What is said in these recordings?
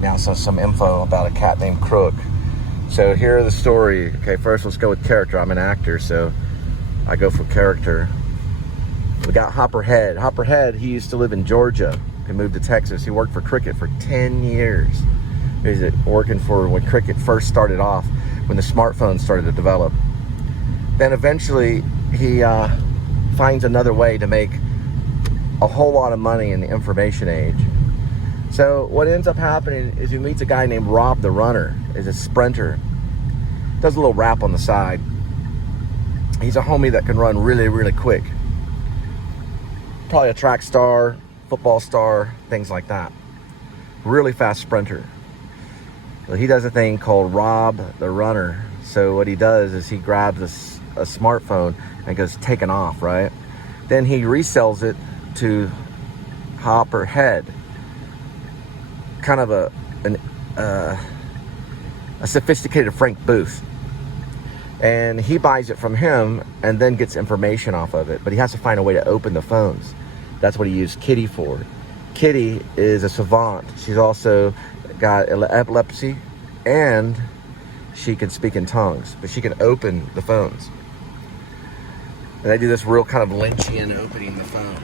now, so some info about a cat named Crook. So here are the story. Okay, first let's go with character. I'm an actor, so I go for character. We got Hopperhead. Hopperhead, he used to live in Georgia. He moved to Texas. He worked for Cricket for 10 years. He was working for when Cricket first started off, when the smartphones started to develop. Then eventually he finds another way to make a whole lot of money in the information age. So what ends up happening is he meets a guy named Rob the Runner. He's a sprinter. Does a little rap on the side. He's a homie that can run really, really quick. Probably a track star, football star, things like that. Really fast sprinter. Well, he does a thing called Rob the Runner. So what he does is he grabs a smartphone and goes taking off, right? Then he resells it to Hopperhead. Kind of a sophisticated Frank Booth. And he buys it from him and then gets information off of it. But he has to find a way to open the phones. That's what he used Kitty for. Kitty is a savant. She's also got epilepsy and she can speak in tongues, but she can open the phones. And they do this real kind of Lynchian opening the phone,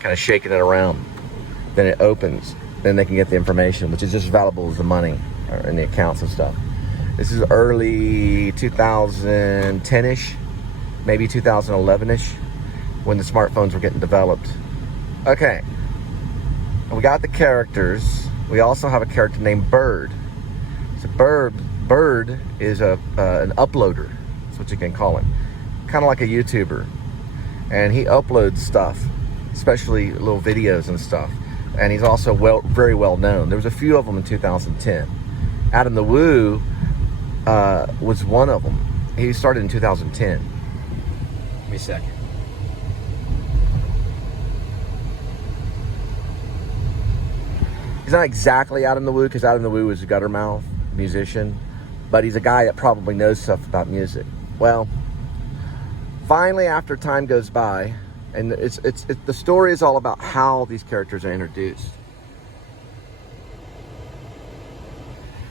kind of shaking it around. Then it opens. Then they can get the information, which is just as valuable as the money in the accounts and stuff. This is early 2010-ish, maybe 2011-ish, when the smartphones were getting developed. Okay, we got the characters. We also have a character named Bird. So Bird is an uploader. That's what you can call him. Kind of like a YouTuber. And he uploads stuff, especially little videos and stuff. And he's also very well known. There was a few of them in 2010. Adam the Woo was one of them. He started in 2010. Give me a second. He's not exactly Adam the Woo, because Adam the Woo is a guttermouth musician, but he's a guy that probably knows stuff about music. Well, finally, after time goes by, and the story is all about how these characters are introduced.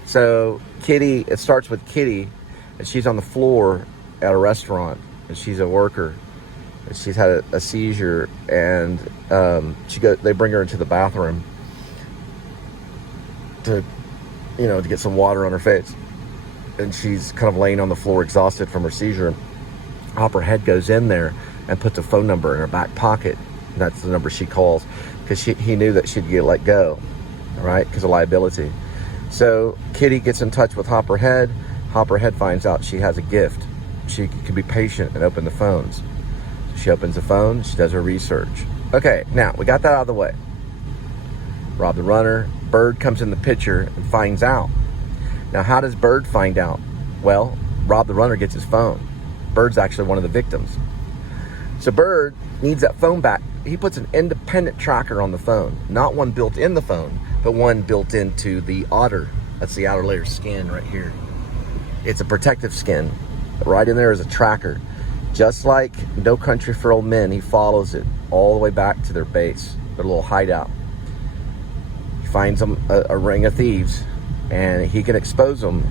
So Kitty, it starts with Kitty, and she's on the floor at a restaurant, and she's a worker, and she's had a seizure, and they bring her into the bathroom to get some water on her face, and she's kind of laying on the floor exhausted from her seizure. Hopperhead goes in there and puts a phone number in her back pocket. That's the number she calls, because he knew that she'd get let go, right, because of liability. So Kitty gets in touch with Hopperhead. Hopperhead finds out she has a gift. She can be patient and open the phones. She opens the phone, she does her research. Okay, now we got that out of the way. Rob the Runner. Bird comes in the picture and finds out. Now, how does Bird find out? Well, Rob the Runner gets his phone. Bird's actually one of the victims. So Bird needs that phone back. He puts an independent tracker on the phone. Not one built in the phone, but one built into the outer. That's the outer layer skin right here. It's a protective skin. Right in there is a tracker. Just like No Country for Old Men, he follows it all the way back to their base, their little hideout. He finds them a ring of thieves, and he can expose them,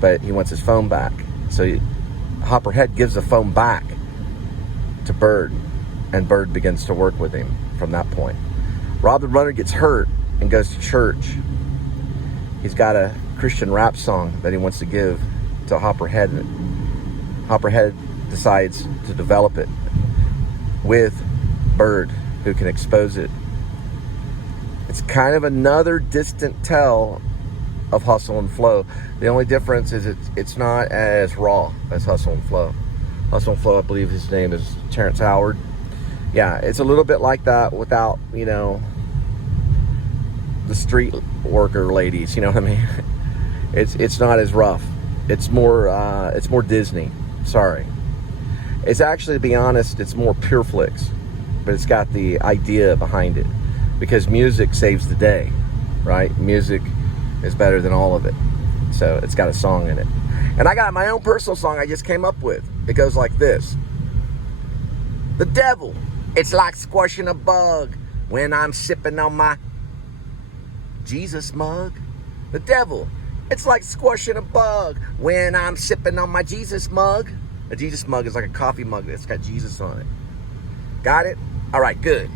but he wants his phone back. So Hopperhead gives the phone back to Bird, and Bird begins to work with him from that point. Rob the Runner gets hurt and goes to church. He's got a Christian rap song that he wants to give to Hopperhead. Hopperhead decides to develop it with Bird, who can expose it. It's kind of another distant tell of Hustle and Flow. The only difference is it's not as raw as Hustle and Flow. Hustle and Flow, I believe his name is Terrence Howard. Yeah, it's a little bit like that without, the street worker ladies, you know what I mean? It's not as rough. It's more Disney. Sorry. It's actually, to be honest, it's more Pure Flix, but it's got the idea behind it, because music saves the day, right? Music is better than all of it. So it's got a song in it. And I got my own personal song I just came up with. It goes like this. The devil, it's like squashing a bug when I'm sipping on my Jesus mug. The devil. It's like squashing a bug when I'm sipping on my Jesus mug. A Jesus mug is like a coffee mug that's got Jesus on it. Got it? All right, good.